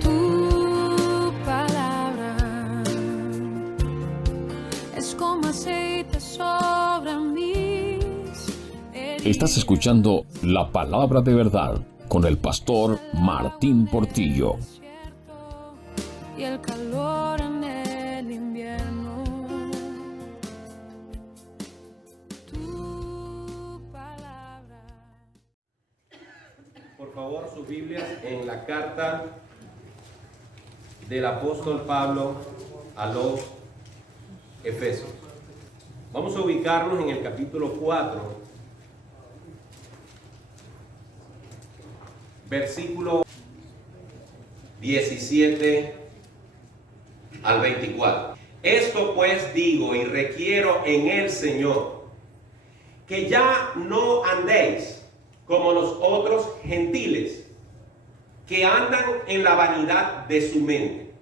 Tu palabra es como aceite sobre mis heridas. Estás escuchando La Palabra de Verdad con el pastor Martín Portillo. Y el calor en el invierno. Tu palabra. Por favor, sus Biblias en la carta del apóstol Pablo a los Efesios. Vamos a ubicarnos en el capítulo 4, versículo 17 al 24. Esto pues digo y requiero en el Señor, que ya no andéis como los otros gentiles, que andan en la vanidad de su mente,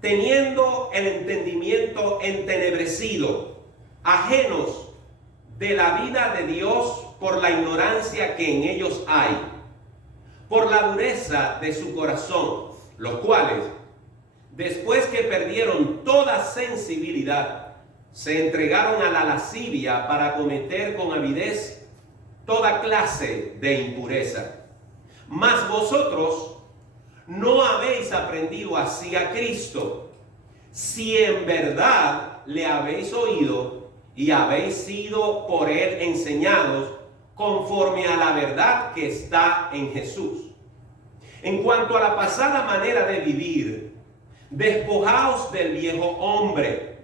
teniendo el entendimiento entenebrecido, ajenos de la vida de Dios por la ignorancia que en ellos hay, por la dureza de su corazón, los cuales, después que perdieron toda sensibilidad, se entregaron a la lascivia para cometer con avidez toda clase de impureza. Mas vosotros no habéis aprendido así a Cristo, si en verdad le habéis oído y habéis sido por él enseñados conforme a la verdad que está en Jesús. En cuanto a la pasada manera de vivir, despojaos del viejo hombre,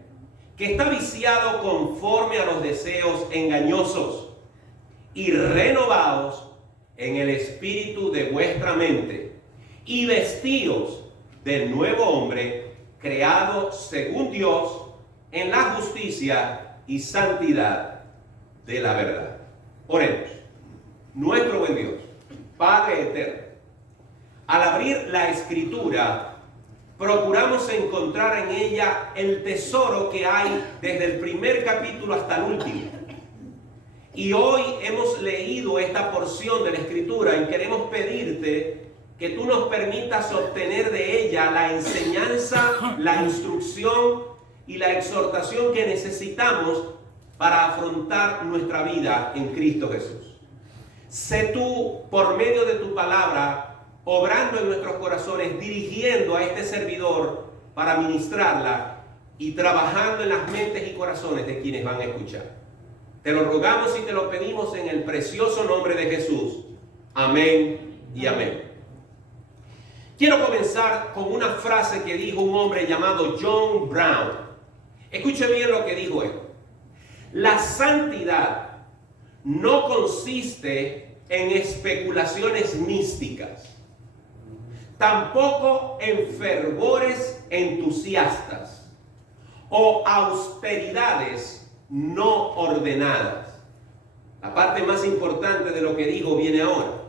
que está viciado conforme a los deseos engañosos, y renovaos en el espíritu de vuestra mente, y vestíos del nuevo hombre, creado según Dios, en la justicia y santidad de la verdad. Oremos. Nuestro buen Dios, Padre eterno, al abrir la Escritura, procuramos encontrar en ella el tesoro que hay desde el primer capítulo hasta el último. Y hoy hemos leído esta porción de la Escritura y queremos pedirte que tú nos permitas obtener de ella la enseñanza, la instrucción y la exhortación que necesitamos para afrontar nuestra vida en Cristo Jesús. Sé tú, por medio de tu palabra, obrando en nuestros corazones, dirigiendo a este servidor para ministrarla y trabajando en las mentes y corazones de quienes van a escuchar. Te lo rogamos y te lo pedimos en el precioso nombre de Jesús. Amén y amén. Quiero comenzar con una frase que dijo un hombre llamado John Brown. Escuche bien lo que dijo él. La santidad no consiste en especulaciones místicas, tampoco en fervores entusiastas o austeridades no ordenadas. La parte más importante de lo que digo viene ahora.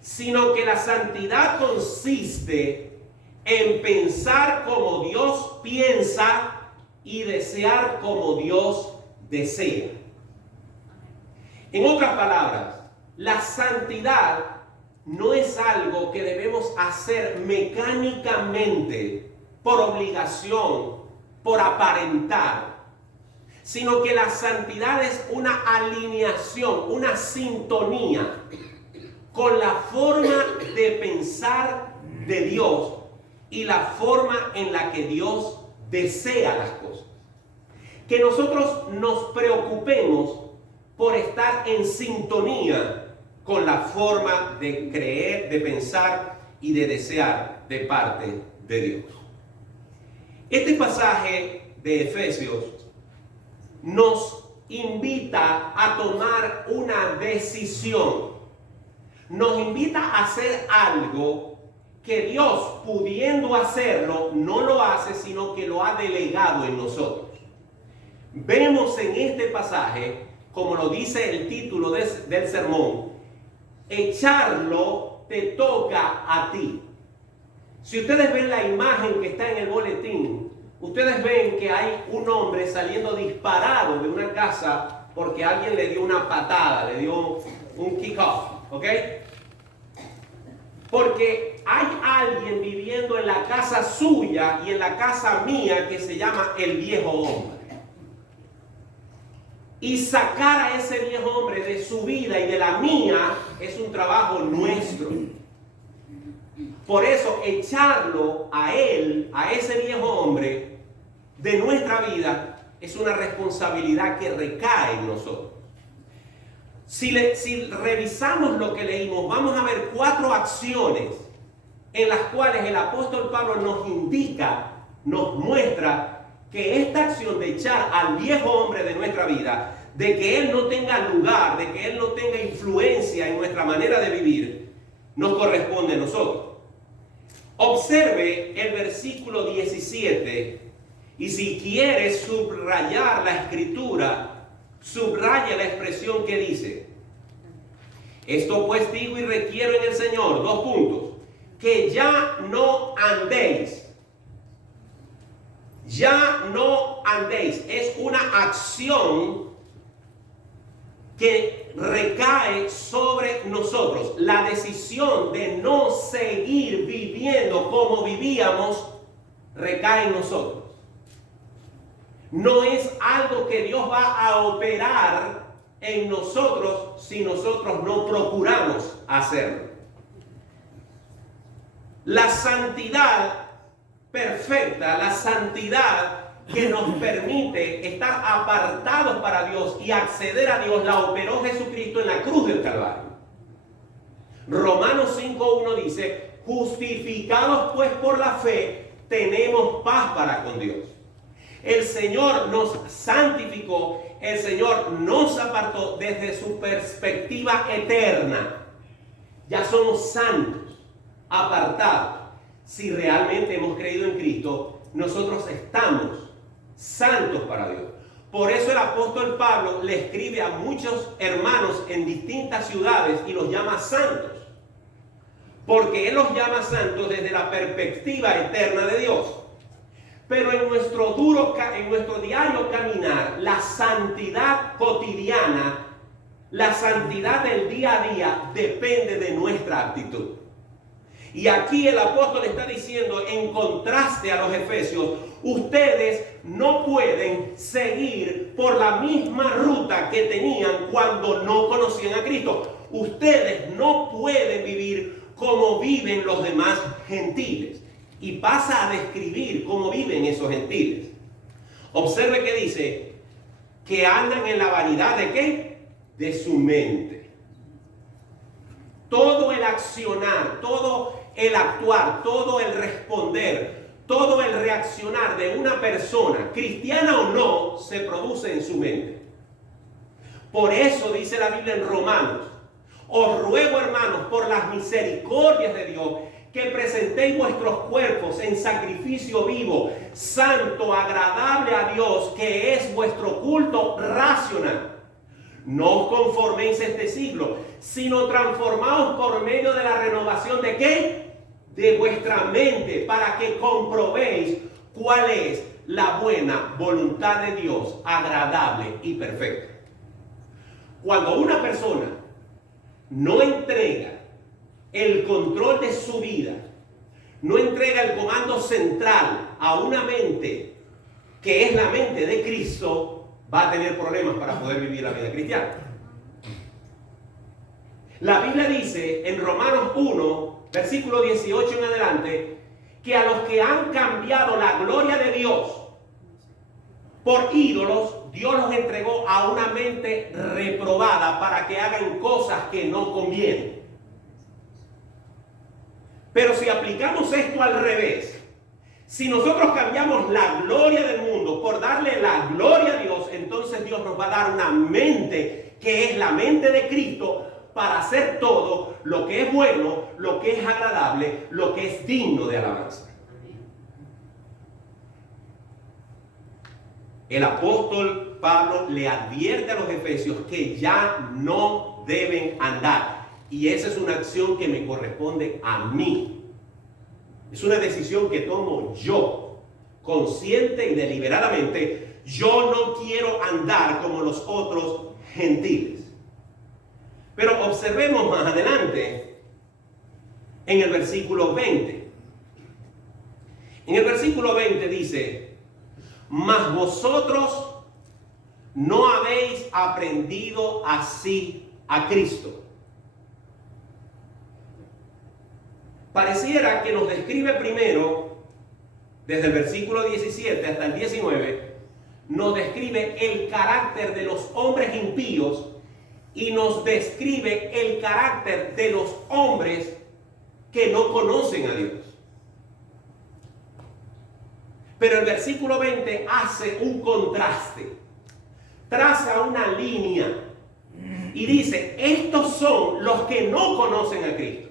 Sino que la santidad consiste en pensar como Dios piensa y desear como Dios desea. En otras palabras, la santidad no es algo que debemos hacer mecánicamente, por obligación, por aparentar, sino que la santidad es una alineación, una sintonía con la forma de pensar de Dios y la forma en la que Dios desea las cosas. Que nosotros nos preocupemos por estar en sintonía con la forma de creer, de pensar y de desear de parte de Dios. Este pasaje de Efesios nos invita a tomar una decisión. Nos invita a hacer algo que Dios, pudiendo hacerlo, no lo hace, sino que lo ha delegado en nosotros. Vemos en este pasaje, como lo dice el título del sermón, echarlo te toca a ti. Si ustedes ven la imagen que está en el boletín, ustedes ven que hay un hombre saliendo disparado de una casa porque alguien le dio una patada, le dio un kick-off, ¿ok? Porque hay alguien viviendo en la casa suya y en la casa mía que se llama el viejo hombre. Y sacar a ese viejo hombre de su vida y de la mía es un trabajo nuestro. Por eso echarlo a él, a ese viejo hombre de nuestra vida, es una responsabilidad que recae en nosotros. Si revisamos lo que leímos, vamos a ver 4 acciones en las cuales el apóstol Pablo nos indica, nos muestra que esta acción de echar al viejo hombre de nuestra vida, de que él no tenga lugar, de que él no tenga influencia en nuestra manera de vivir, nos corresponde a nosotros. Observe el versículo 17 y si quieres subrayar la escritura, subraya la expresión que dice: esto pues digo y requiero en el Señor, 2 puntos, que ya no andéis. Ya no andéis. Es una acción que recae sobre nosotros. La decisión de no seguir viviendo como vivíamos recae en nosotros. No es algo que Dios va a operar en nosotros si nosotros no procuramos hacerlo. La santidad perfecta, la santidad que nos permite estar apartados para Dios y acceder a Dios, la operó Jesucristo en la cruz del Calvario. Romanos 5:1 dice: justificados pues por la fe, tenemos paz para con Dios. El Señor nos santificó, el Señor nos apartó desde su perspectiva eterna. Ya somos santos, apartados. Si realmente hemos creído en Cristo, nosotros estamos santos para Dios. Por eso el apóstol Pablo le escribe a muchos hermanos en distintas ciudades y los llama santos. Porque él los llama santos desde la perspectiva eterna de Dios. Pero en nuestro diario caminar, la santidad cotidiana, la santidad del día a día depende de nuestra actitud. Y aquí el apóstol está diciendo, en contraste a los efesios, ustedes no pueden seguir por la misma ruta que tenían cuando no conocían a Cristo. Ustedes no pueden vivir como viven los demás gentiles. Y pasa a describir cómo viven esos gentiles. Observe que dice que andan en la vanidad ¿de qué? De su mente. Todo el accionar, todo el actuar, todo el responder, todo el reaccionar de una persona, cristiana o no, se produce en su mente. Por eso dice la Biblia en Romanos: os ruego, hermanos, por las misericordias de Dios, que presentéis vuestros cuerpos en sacrificio vivo, santo, agradable a Dios, que es vuestro culto racional. No os conforméis a este siglo, sino transformaos por medio de la renovación ¿de qué? De vuestra mente, para que comprobéis cuál es la buena voluntad de Dios, agradable y perfecta. Cuando una persona no entrega el control de su vida, no entrega el comando central a una mente que es la mente de Cristo, va a tener problemas para poder vivir la vida cristiana. La Biblia dice en Romanos 1, versículo 18 en adelante, que a los que han cambiado la gloria de Dios por ídolos, Dios los entregó a una mente reprobada para que hagan cosas que no convienen. Pero si aplicamos esto al revés, si nosotros cambiamos la gloria del mundo por darle la gloria a Dios, entonces Dios nos va a dar una mente que es la mente de Cristo para hacer todo lo que es bueno, lo que es agradable, lo que es digno de alabanza. El apóstol Pablo le advierte a los efesios que ya no deben andar. Y esa es una acción que me corresponde a mí. Es una decisión que tomo yo, consciente y deliberadamente. Yo no quiero andar como los otros gentiles. Pero observemos más adelante en el versículo 20. En el versículo 20 dice: mas vosotros no habéis aprendido así a Cristo. Pareciera que nos describe primero, desde el versículo 17 hasta el 19, nos describe el carácter de los hombres impíos y nos describe el carácter de los hombres que no conocen a Dios. Pero el versículo 20 hace un contraste, traza una línea y dice: estos son los que no conocen a Cristo.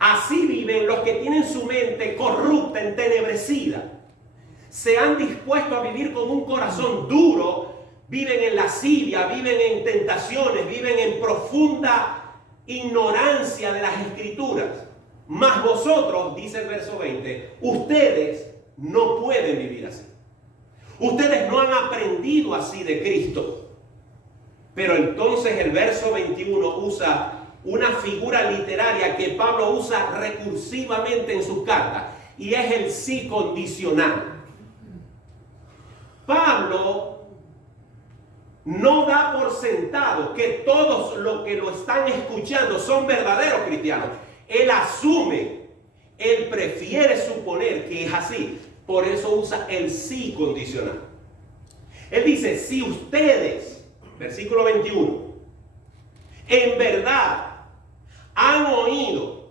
Así viven los que tienen su mente corrupta, entenebrecida. Se han dispuesto a vivir con un corazón duro, viven en lascivia, viven en tentaciones, viven en profunda ignorancia de las Escrituras. Mas vosotros, dice el verso 20, ustedes no pueden vivir así. Ustedes no han aprendido así de Cristo. Pero entonces el verso 21 usa una figura literaria que Pablo usa recursivamente en sus cartas, y es el sí condicional. Pablo no da por sentado que todos los que lo están escuchando son verdaderos cristianos. Él asume, él prefiere suponer que es así. Por eso usa el sí condicional. Él dice: si ustedes, versículo 21, en verdad han oído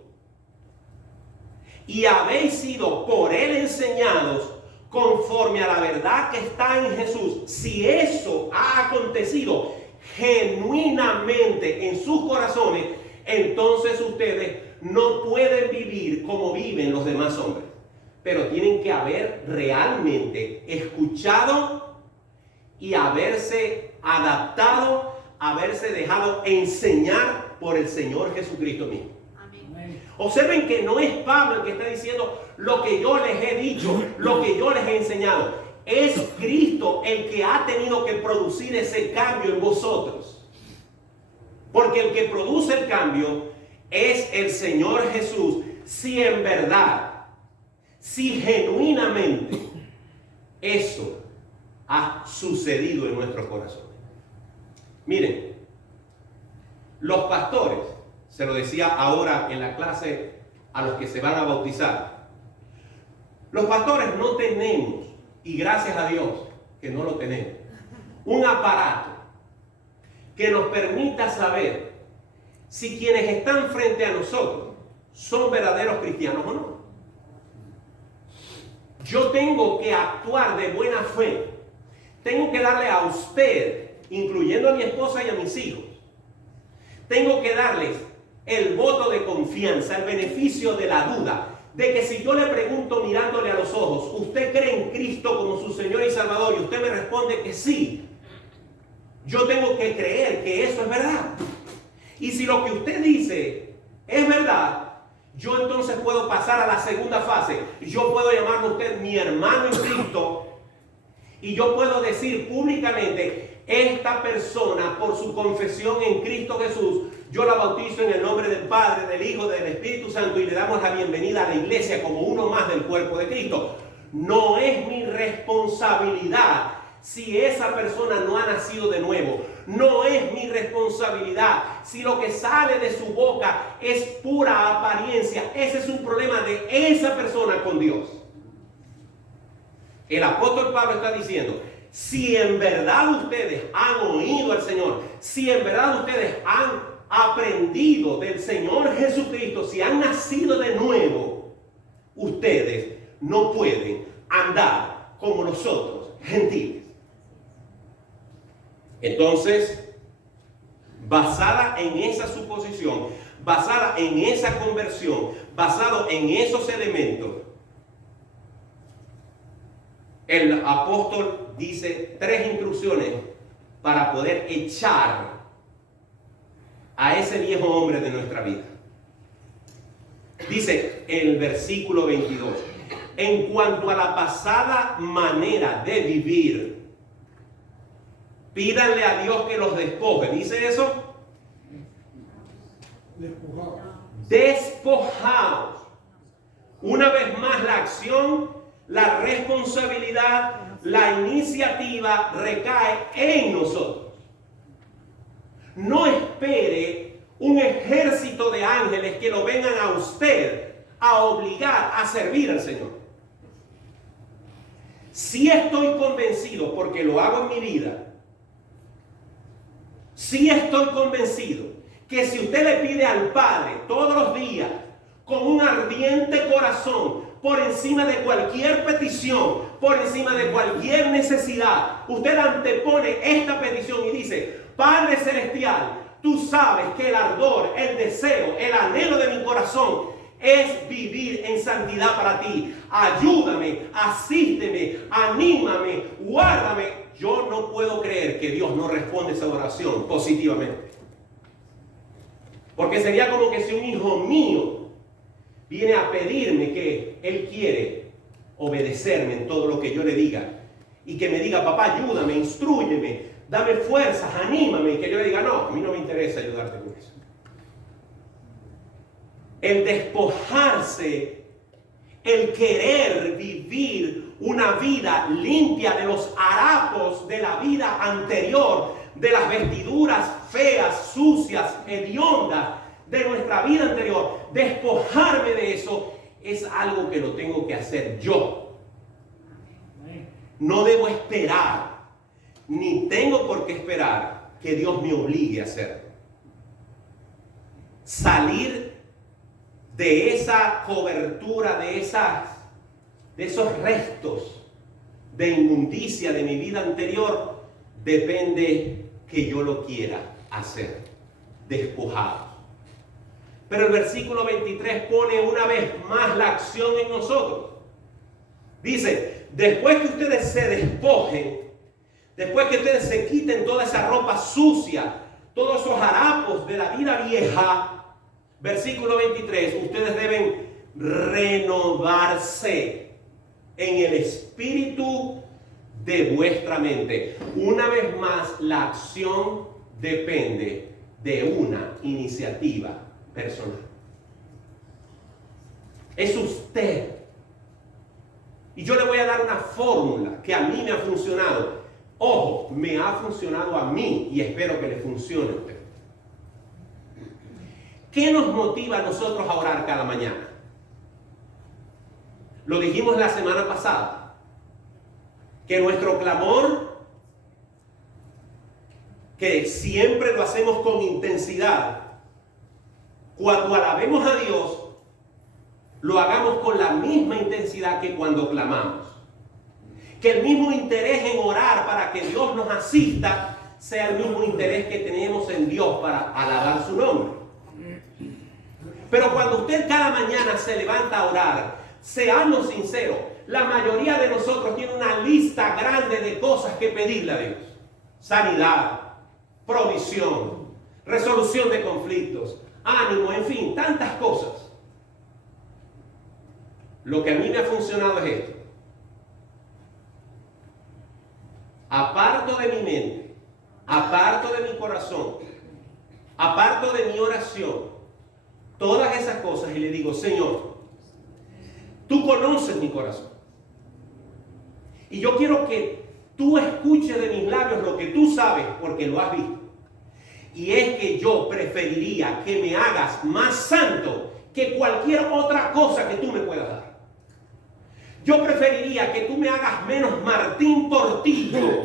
y habéis sido por él enseñados conforme a la verdad que está en Jesús, si eso ha acontecido genuinamente en sus corazones, entonces ustedes no pueden vivir como viven los demás hombres. Pero tienen que haber realmente escuchado y haberse adaptado, haberse dejado enseñar por el Señor Jesucristo mismo. Amén. Observen que no es Pablo el que está diciendo lo que yo les he dicho, lo que yo les he enseñado. Es Cristo el que ha tenido que producir ese cambio en vosotros. Porque el que produce el cambio es el Señor Jesús. Si en verdad, si genuinamente eso ha sucedido en nuestros corazones. Miren, los pastores, se lo decía ahora en la clase a los que se van a bautizar, los pastores no tenemos, y gracias a Dios que no lo tenemos, un aparato que nos permita saber si quienes están frente a nosotros son verdaderos cristianos o no. Yo tengo que actuar de buena fe. Tengo que darle a usted, incluyendo a mi esposa y a mis hijos, tengo que darles el voto de confianza, el beneficio de la duda, de que si yo le pregunto mirándole a los ojos, ¿usted cree en Cristo como su Señor y Salvador? Y usted me responde que sí. Yo tengo que creer que eso es verdad. Y si lo que usted dice es verdad, yo entonces puedo pasar a la segunda fase. Yo puedo llamarme a usted mi hermano en Cristo, y yo puedo decir públicamente: esta persona, por su confesión en Cristo Jesús, yo la bautizo en el nombre del Padre, del Hijo, del Espíritu Santo, y le damos la bienvenida a la iglesia como uno más del cuerpo de Cristo. No es mi responsabilidad si esa persona no ha nacido de nuevo. No es mi responsabilidad si lo que sale de su boca es pura apariencia. Ese es un problema de esa persona con Dios. El apóstol Pablo está diciendo: si en verdad ustedes han oído al Señor, si en verdad ustedes han aprendido del Señor Jesucristo, si han nacido de nuevo, ustedes no pueden andar como nosotros, gentiles. Entonces, basada en esa suposición, basada en esa conversión, basado en esos elementos, el apóstol dice 3 instrucciones para poder echar a ese viejo hombre de nuestra vida. Dice el versículo 22: en cuanto a la pasada manera de vivir, pídanle a Dios que los despoje. ¿Dice eso? despojados. Una vez más, la acción, la responsabilidad, la iniciativa recae en nosotros. No espere un ejército de ángeles que lo vengan a usted a obligar a servir al Señor. Si estoy convencido, porque lo hago en mi vida, si estoy convencido que si usted le pide al Padre todos los días con un ardiente corazón, por encima de cualquier petición, por encima de cualquier necesidad, usted antepone esta petición y dice: Padre Celestial, tú sabes que el ardor, el deseo, el anhelo de mi corazón es vivir en santidad para ti. Ayúdame, asísteme, anímame, guárdame. Yo no puedo creer que Dios no responde esa oración positivamente. Porque sería como que si un hijo mío viene a pedirme que él quiere obedecerme en todo lo que yo le diga, y que me diga: papá, ayúdame, instrúyeme, dame fuerzas, anímame, y que yo le diga: no, a mí no me interesa ayudarte con eso. El despojarse, el querer vivir una vida limpia de los harapos de la vida anterior, de las vestiduras feas, sucias, hediondas de nuestra vida anterior, despojarme de eso es algo que lo tengo que hacer yo. No debo esperar, ni tengo por qué esperar que Dios me obligue a hacerlo. Salir de esa cobertura, de esos restos de inmundicia de mi vida anterior, depende que yo lo quiera hacer, despojado. Pero el versículo 23 pone una vez más la acción en nosotros. Dice: después que ustedes se despojen, después que ustedes se quiten toda esa ropa sucia, todos esos harapos de la vida vieja, versículo 23, ustedes deben renovarse en el espíritu de vuestra mente. Una vez más, la acción depende de una iniciativa personal. Es usted. Y yo le voy a dar una fórmula que a mí me ha funcionado. Ojo, me ha funcionado a mí y espero que le funcione a usted. ¿Qué nos motiva a nosotros a orar cada mañana? Lo dijimos la semana pasada, que nuestro clamor, que siempre lo hacemos con intensidad, cuando alabemos a Dios, lo hagamos con la misma intensidad que cuando clamamos. Que el mismo interés en orar para que Dios nos asista sea el mismo interés que tenemos en Dios para alabar su nombre. Pero cuando usted cada mañana se levanta a orar, seamos sinceros, la mayoría de nosotros tiene una lista grande de cosas que pedirle a Dios. Sanidad, provisión, resolución de conflictos, ánimo, en fin, tantas cosas. Lo que a mí me ha funcionado es esto. Aparto de mi mente, aparto de mi corazón, aparto de mi oración, todas esas cosas y le digo: Señor, tú conoces mi corazón. Y yo quiero que tú escuches de mis labios lo que tú sabes porque lo has visto. Y es que yo preferiría que me hagas más santo que cualquier otra cosa que tú me puedas dar. Yo preferiría que tú me hagas menos Martín Portillo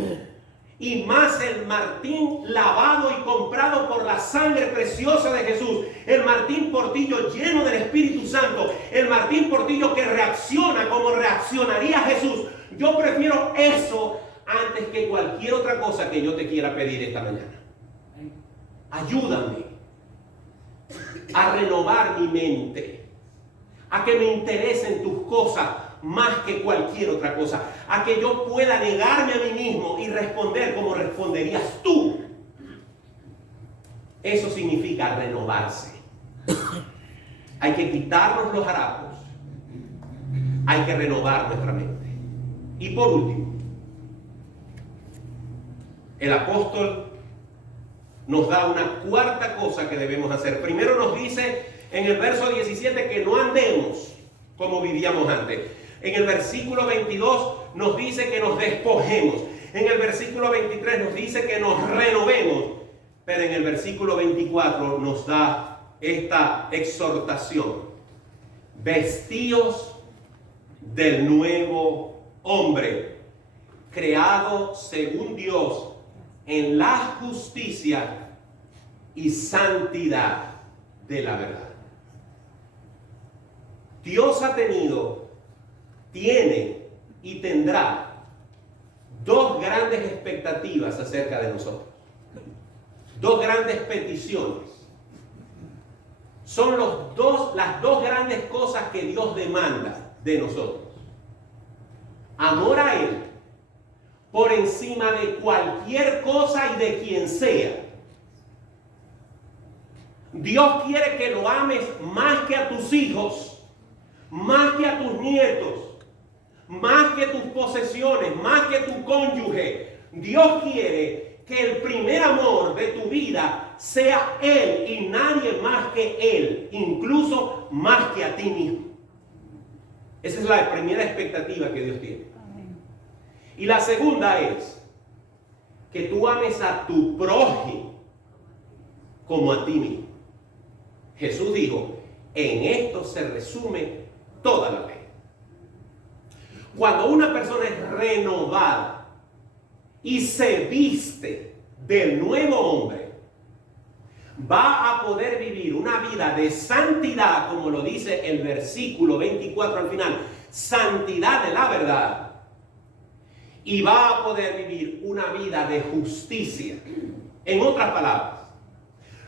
y más el Martín lavado y comprado por la sangre preciosa de Jesús. El Martín Portillo lleno del Espíritu Santo. El Martín Portillo que reacciona como reaccionaría Jesús. Yo prefiero eso antes que cualquier otra cosa que yo te quiera pedir esta mañana. Ayúdame a renovar mi mente, a que me interesen tus cosas más que cualquier otra cosa, a que yo pueda negarme a mí mismo y responder como responderías tú. Eso significa renovarse. Hay que quitarnos los harapos, hay que renovar nuestra mente. Y por último, el apóstol nos da una cuarta cosa que debemos hacer. Primero nos dice En el verso 17 que no andemos como vivíamos antes. En el versículo 22 nos dice que nos despojemos. En el versículo 23 nos dice que nos renovemos. Pero en el versículo 24 nos da esta exhortación. Vestíos del nuevo hombre, creado según Dios en la justicia y santidad de la verdad. Dios ha tenido, tiene y tendrá dos grandes expectativas acerca de nosotros. Dos grandes peticiones. Son las dos grandes cosas que Dios demanda de nosotros. Amor a Él por encima de cualquier cosa y de quien sea. Dios quiere que lo ames más que a tus hijos, más que a tus nietos, más que tus posesiones, más que tu cónyuge. Dios quiere que el primer amor de tu vida sea Él y nadie más que Él, incluso más que a ti mismo. Esa es la primera expectativa que Dios tiene. Y la segunda es que tú ames a tu prójimo como a ti mismo. Jesús dijo, en esto se resume toda la ley. Cuando una persona es renovada y se viste del nuevo hombre, va a poder vivir una vida de santidad, como lo dice el versículo 24 al final, santidad de la verdad, y va a poder vivir una vida de justicia. En otras palabras,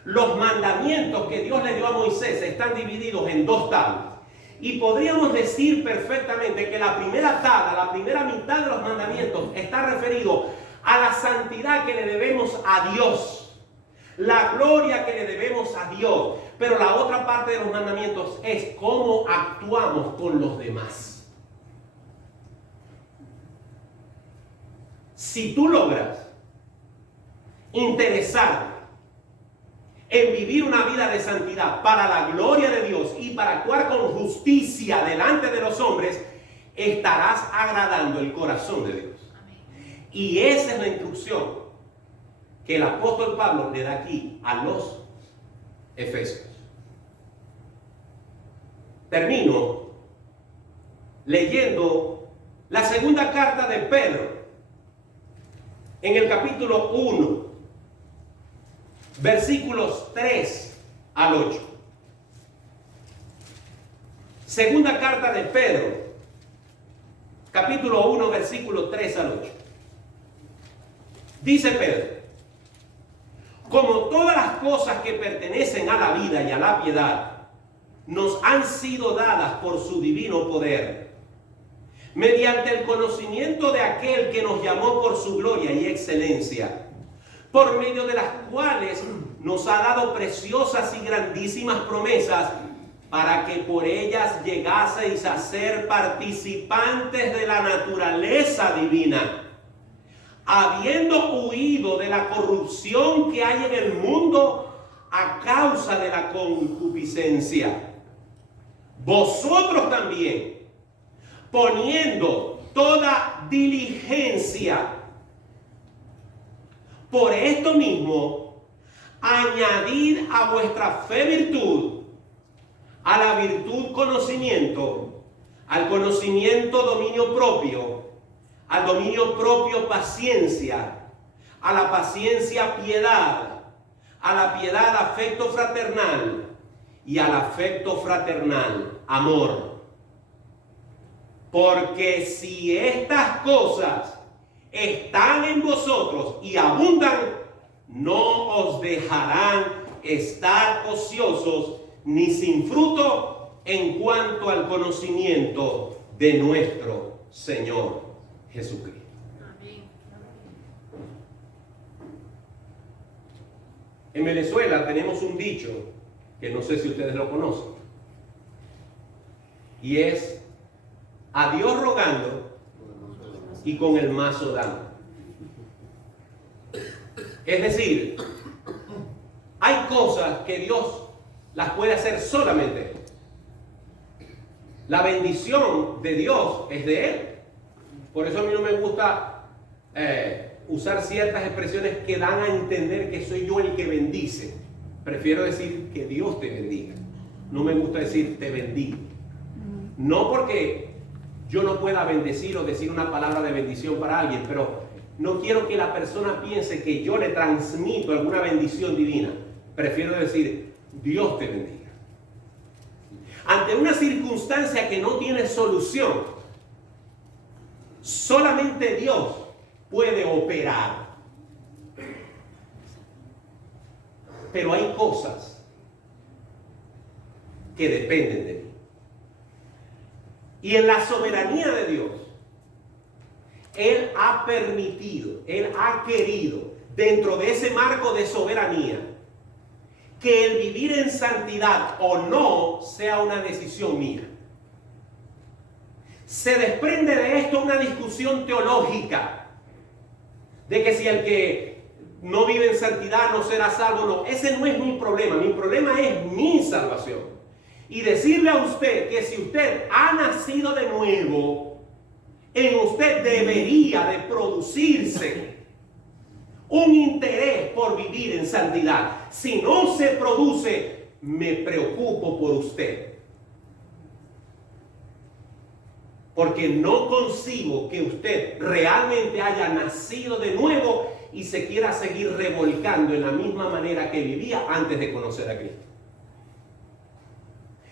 los mandamientos que Dios le dio a Moisés están divididos en dos tablas. Y podríamos decir perfectamente que la primera tabla, la primera mitad de los mandamientos está referido a la santidad que le debemos a Dios, la gloria que le debemos a Dios. Pero la otra parte de los mandamientos es cómo actuamos con los demás. Si tú logras interesarte en vivir una vida de santidad para la gloria de Dios y para actuar con justicia delante de los hombres, estarás agradando el corazón de Dios. Amén. Y esa es la instrucción que el apóstol Pablo le da aquí a los Efesios. Termino leyendo la segunda carta de Pedro en el capítulo 1. Versículos 3 al 8. Segunda carta de Pedro, capítulo 1, versículo 3 al 8. Dice Pedro, como todas las cosas que pertenecen a la vida y a la piedad, nos han sido dadas por su divino poder, mediante el conocimiento de aquel que nos llamó por su gloria y excelencia, por medio de las cuales nos ha dado preciosas y grandísimas promesas, para que por ellas llegaseis a ser participantes de la naturaleza divina, habiendo huido de la corrupción que hay en el mundo a causa de la concupiscencia. Vosotros también, poniendo toda diligencia, por esto mismo, añadid a vuestra fe virtud, a la virtud conocimiento, al conocimiento dominio propio, al dominio propio paciencia, a la paciencia piedad, a la piedad afecto fraternal y al afecto fraternal amor. Porque si estas cosas están en vosotros y abundan, no os dejarán estar ociosos ni sin fruto en cuanto al conocimiento de nuestro Señor Jesucristo. Amén. En Venezuela tenemos un dicho que no sé si ustedes lo conocen, y es: a Dios rogando y con el mazo dando. Es decir, hay cosas que Dios las puede hacer solamente Él. La bendición de Dios es de Él. Por eso a mí no me gusta usar ciertas expresiones que dan a entender que soy yo el que bendice. Prefiero decir que Dios te bendiga. No me gusta decir te bendigo. No porque yo no pueda bendecir o decir una palabra de bendición para alguien, pero no quiero que la persona piense que yo le transmito alguna bendición divina. Prefiero decir Dios te bendiga. Ante una circunstancia que no tiene solución, solamente Dios puede operar. Pero hay cosas que dependen de mí. Y en la soberanía de Dios, Él ha permitido, Él ha querido, dentro de ese marco de soberanía, que el vivir en santidad o no sea una decisión mía. Se desprende de esto una discusión teológica, de que si el que no vive en santidad no será salvo. No, ese no es mi problema es mi salvación. Y decirle a usted que si usted ha nacido de nuevo, en usted debería de producirse un interés por vivir en santidad. Si no se produce, me preocupo por usted. Porque no concibo que usted realmente haya nacido de nuevo y se quiera seguir revolcando en la misma manera que vivía antes de conocer a Cristo.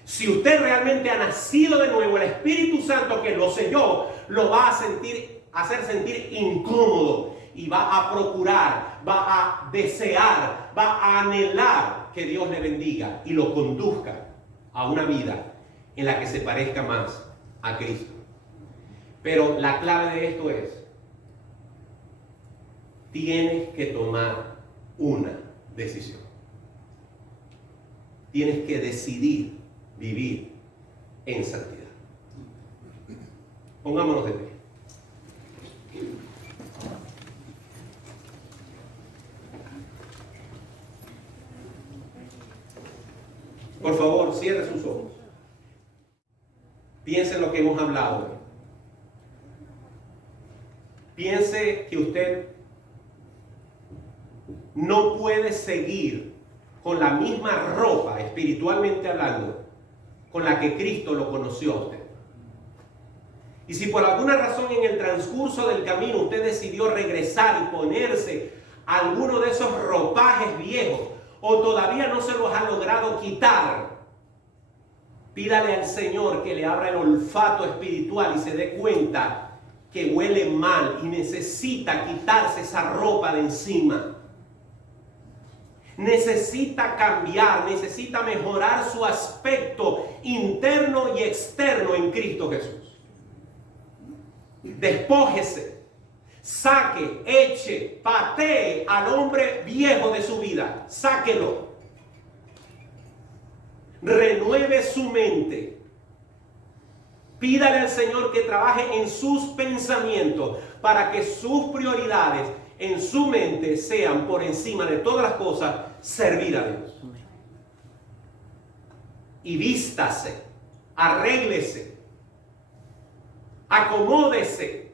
Si usted realmente ha nacido de nuevo, el Espíritu Santo que lo selló, lo va a hacer sentir incómodo y va a procurar, va a desear, va a anhelar que Dios le bendiga y lo conduzca a una vida en la que se parezca más a Cristo. Pero la clave de esto es, tienes que tomar una decisión. Tienes que decidir vivir en santidad. Pongámonos de pie. Por favor, cierre sus ojos. Piense en lo que hemos hablado hoy. Piense que usted no puede seguir con la misma ropa, espiritualmente hablando, con la que Cristo lo conoció a usted. Y si por alguna razón en el transcurso del camino usted decidió regresar y ponerse alguno de esos ropajes viejos, o todavía no se los ha logrado quitar, pídale al Señor que le abra el olfato espiritual y se dé cuenta que huele mal y necesita quitarse esa ropa de encima. Necesita cambiar, necesita mejorar su aspecto interno y externo en Cristo Jesús. Despójese, saque, eche, patee al hombre viejo de su vida. Sáquelo. Renueve su mente. Pídale al Señor que trabaje en sus pensamientos para que sus prioridades en su mente sean, por encima de todas las cosas, servir a Dios. Y vístase, arréglese, acomódese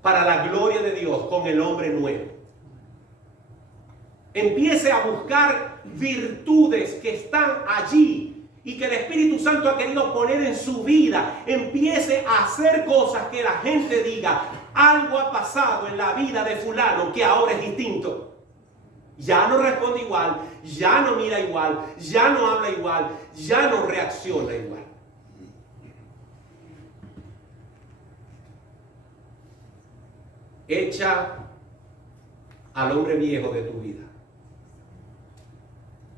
para la gloria de Dios con el hombre nuevo. Empiece a buscar virtudes que están allí y que el Espíritu Santo ha querido poner en su vida. Empiece a hacer cosas que la gente diga: algo ha pasado en la vida de fulano que ahora es distinto. Ya no responde igual, ya no mira igual, ya no habla igual, ya no reacciona igual. Echa al hombre viejo de tu vida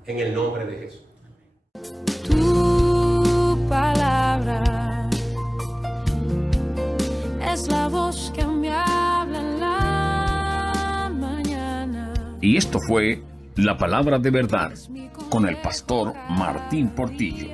en el nombre de Jesús. Tu palabra es la voz que me habla en la mañana. Y esto fue La Palabra de Verdad con el pastor Martín Portillo.